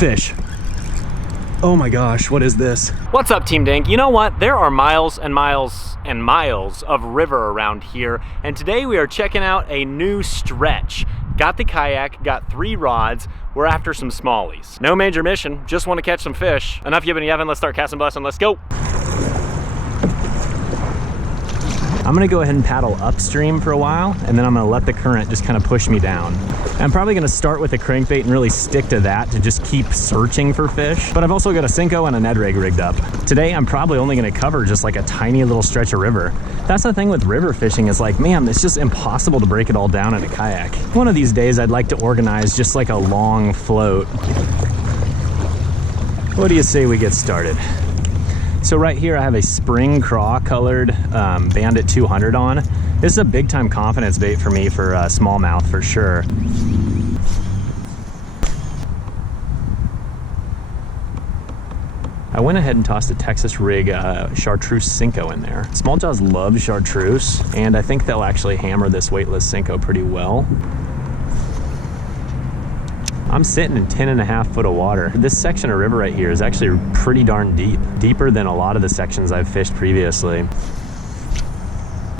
Fish. Oh my gosh, what is this? What's up, Team Dink? You know what? There are miles and miles and miles of river around here, and today we are checking out a new stretch. Got the kayak, got 3 rods. We're after some smallies. No major mission, just want to catch some fish. Enough yibbing yabbing, let's start casting blessing, let's go. I'm gonna go ahead and paddle upstream for a while, and then I'm gonna let the current just kind of push me down. I'm probably gonna start with a crankbait and really stick to that to just keep searching for fish. But I've also got a Senko and a Ned Rig rigged up. Today, I'm probably only gonna cover just like a tiny little stretch of river. That's the thing with river fishing is like, man, it's just impossible to break it all down in a kayak. One of these days, I'd like to organize just like a long float. What do you say we get started? So right here I have a spring craw colored Bandit 200 on. This is a big time confidence bait for me for smallmouth for sure. I went ahead and tossed a Texas rig chartreuse Senko in there. Smalljaws love chartreuse, and I think they'll actually hammer this weightless Senko pretty well. I'm sitting in 10.5 foot of water. This section of river right here is actually pretty darn deep. Deeper than a lot of the sections I've fished previously.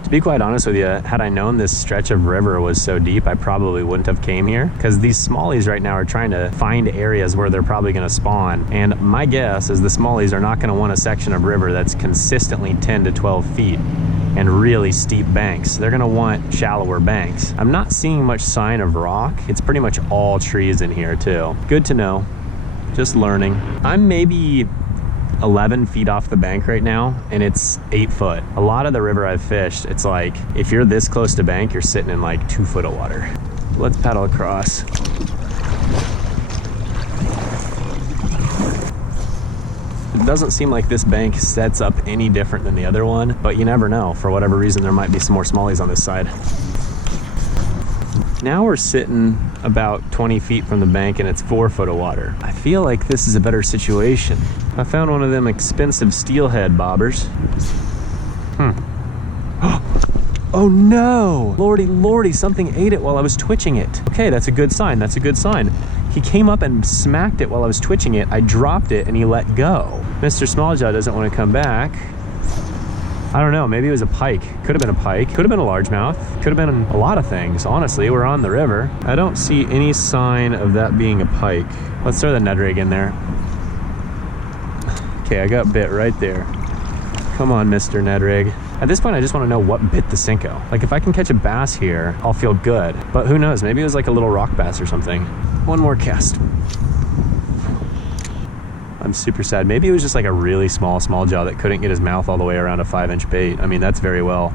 To be quite honest with you, had I known this stretch of river was so deep, I probably wouldn't have came here, because these smallies right now are trying to find areas where they're probably gonna spawn. And my guess is the smallies are not gonna want a section of river that's consistently 10 to 12 feet. And really steep banks. They're gonna want shallower banks. I'm not seeing much sign of rock. It's pretty much all trees in here too. Good to know, just learning. I'm maybe 11 feet off the bank right now, and it's 8 foot. A lot of the river I've fished, it's like, if you're this close to bank, you're sitting in like 2 foot of water. Let's paddle across. It doesn't seem like this bank sets up any different than the other one, but you never know. For whatever reason, there might be some more smallies on this side. Now we're sitting about 20 feet from the bank and it's 4 foot of water. I feel like this is a better situation. I found one of them expensive steelhead bobbers. Oh no! Lordy, lordy, something ate it while I was twitching it. Okay, that's a good sign, that's a good sign. He came up and smacked it while I was twitching it. I dropped it and he let go. Mr. Smalljaw doesn't want to come back. I don't know, maybe it was a pike. Could have been a pike, could have been a largemouth, could have been a lot of things. Honestly, we're on the river. I don't see any sign of that being a pike. Let's throw the Ned Rig in there. Okay, I got bit right there. Come on, Mr. Ned Rig. At this point, I just want to know what bit the Senko. Like, if I can catch a bass here, I'll feel good. But who knows, maybe it was like a little rock bass or something. One more cast. I'm super sad. Maybe it was just like a really small jaw that couldn't get his mouth all the way around a 5-inch bait. I mean, that's very well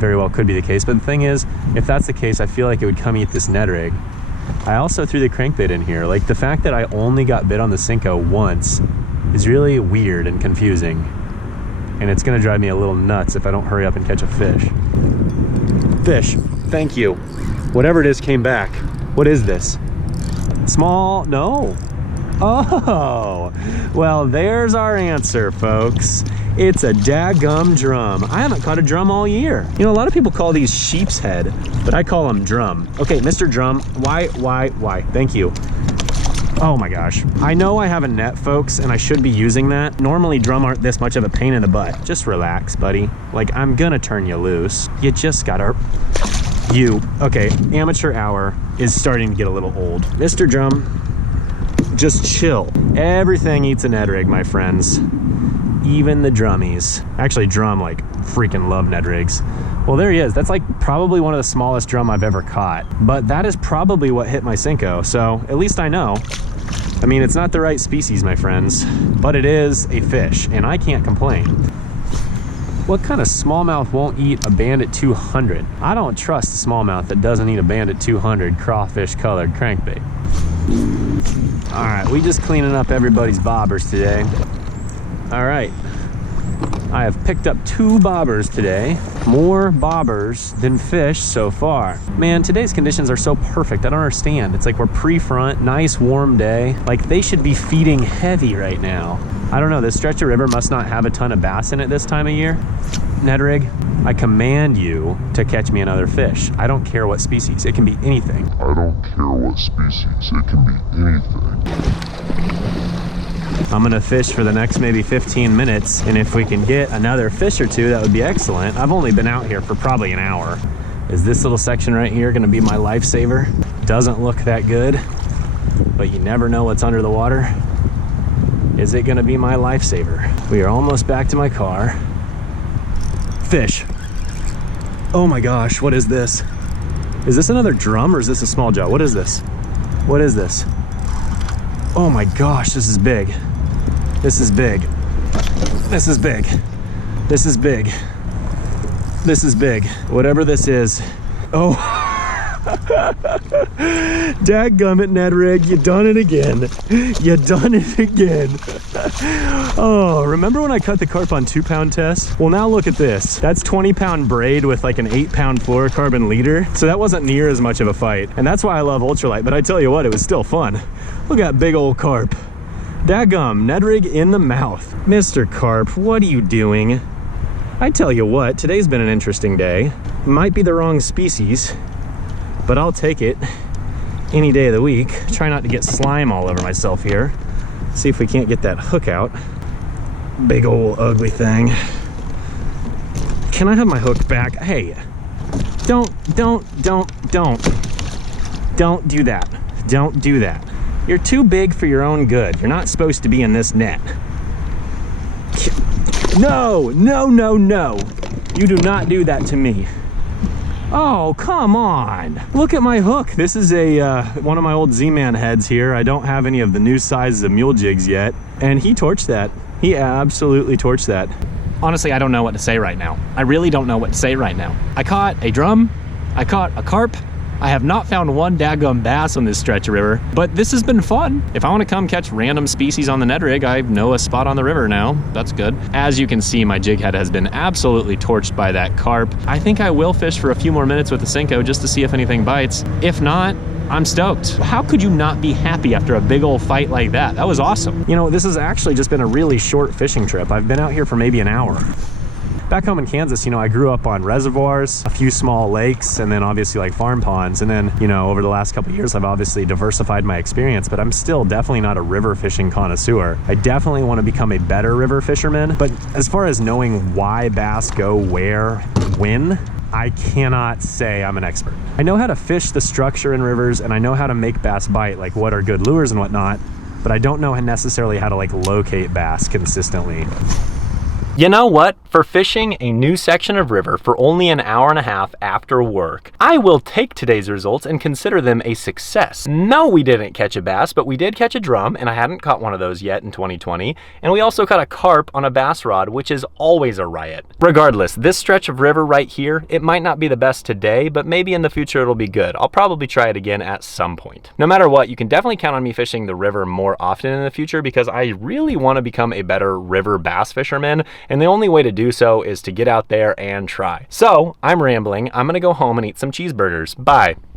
could be the case. But the thing is, if that's the case, I feel like it would come eat this Ned Rig. I also threw the crankbait in here. Like, the fact that I only got bit on the Senko once is really weird and confusing. And it's gonna drive me a little nuts if I don't hurry up and catch a fish. Fish, thank you. Whatever it is came back. What is this? Small, no. Oh, well, there's our answer, folks. It's a daggum drum. I haven't caught a drum all year. You know, a lot of people call these sheep's head, but I call them drum. Okay, Mr. Drum, why? Thank you. Oh my gosh. I know I have a net, folks, and I should be using that. Normally, drum aren't this much of a pain in the butt. Just relax, buddy. Like, I'm gonna turn you loose. You just gotta... Okay, amateur hour is starting to get a little old. Mr. Drum, just chill. Everything eats a Ned Rig, my friends. Even the drummies. Actually, drum, like, freaking love Ned Rigs. Well, there he is. That's like probably one of the smallest drum I've ever caught. But that is probably what hit my Senko, so at least I know. I mean, it's not the right species, my friends, but it is a fish, and I can't complain. What kind of smallmouth won't eat a Bandit 200? I don't trust a smallmouth that doesn't eat a Bandit 200 crawfish colored crankbait. All right, we just cleaning up everybody's bobbers today. All right, I have picked up 2 bobbers today. More bobbers than fish so far. Man, today's conditions are so perfect. I don't understand. It's like we're pre-front, nice warm day. Like, they should be feeding heavy right now. I don't know, this stretch of river must not have a ton of bass in it this time of year. Ned Rig, I command you to catch me another fish. I don't care what species, it can be anything. I don't care what species, it can be anything. I'm gonna fish for the next maybe 15 minutes, and if we can get another fish or two, that would be excellent. I've only been out here for probably an hour. Is this little section right here gonna be my lifesaver? Doesn't look that good, but you never know what's under the water. Is it gonna be my lifesaver? We are almost back to my car. Fish. Oh my gosh, what is this? Is this another drum or is this a small jaw? What is this? What is this? Oh my gosh, this is big. This is big. This is big. This is big. This is big. Whatever this is. Oh. Dadgummit, Ned Rig, you done it again. You done it again. Oh, remember when I cut the carp on 2-pound test? Well, now look at this. That's 20-pound braid with like an 8-pound fluorocarbon leader. So that wasn't near as much of a fight. And that's why I love ultralight, but I tell you what, it was still fun. Look at that big old carp. Dadgum, Ned Rig in the mouth. Mr. Carp, what are you doing? I tell you what, today's been an interesting day. Might be the wrong species, but I'll take it any day of the week. Try not to get slime all over myself here. See if we can't get that hook out. Big old ugly thing. Can I have my hook back? Hey, don't do that. Don't do that. You're too big for your own good. You're not supposed to be in this net. No, no, no, no. You do not do that to me. Oh, come on. Look at my hook. This is a one of my old Z-Man heads here. I don't have any of the new sizes of mule jigs yet. And he torched that. He absolutely torched that. Honestly, I don't know what to say right now. I really don't know what to say right now. I caught a drum. I caught a carp. I have not found one daggum bass on this stretch of river, but this has been fun. If I want to come catch random species on the Ned Rig, I know a spot on the river now. That's good. As you can see, my jig head has been absolutely torched by that carp. I think I will fish for a few more minutes with the Senko just to see if anything bites. If not, I'm stoked. How could you not be happy after a big old fight like that? That was awesome. You know, this has actually just been a really short fishing trip. I've been out here for maybe an hour. Back home in Kansas, you know, I grew up on reservoirs, a few small lakes, and then obviously like farm ponds. And then, you know, over the last couple of years, I've obviously diversified my experience, but I'm still definitely not a river fishing connoisseur. I definitely want to become a better river fisherman. But as far as knowing why bass go where, when, I cannot say I'm an expert. I know how to fish the structure in rivers, and I know how to make bass bite, like what are good lures and whatnot, but I don't know necessarily how to like locate bass consistently. You know what? For fishing a new section of river for only an hour and a half after work, I will take today's results and consider them a success. No, we didn't catch a bass, but we did catch a drum, and I hadn't caught one of those yet in 2020. And we also caught a carp on a bass rod, which is always a riot. Regardless, this stretch of river right here, it might not be the best today, but maybe in the future it'll be good. I'll probably try it again at some point. No matter what, you can definitely count on me fishing the river more often in the future because I really want to become a better river bass fisherman. And the only way to do so is to get out there and try. So I'm rambling. I'm gonna go home and eat some cheeseburgers. Bye.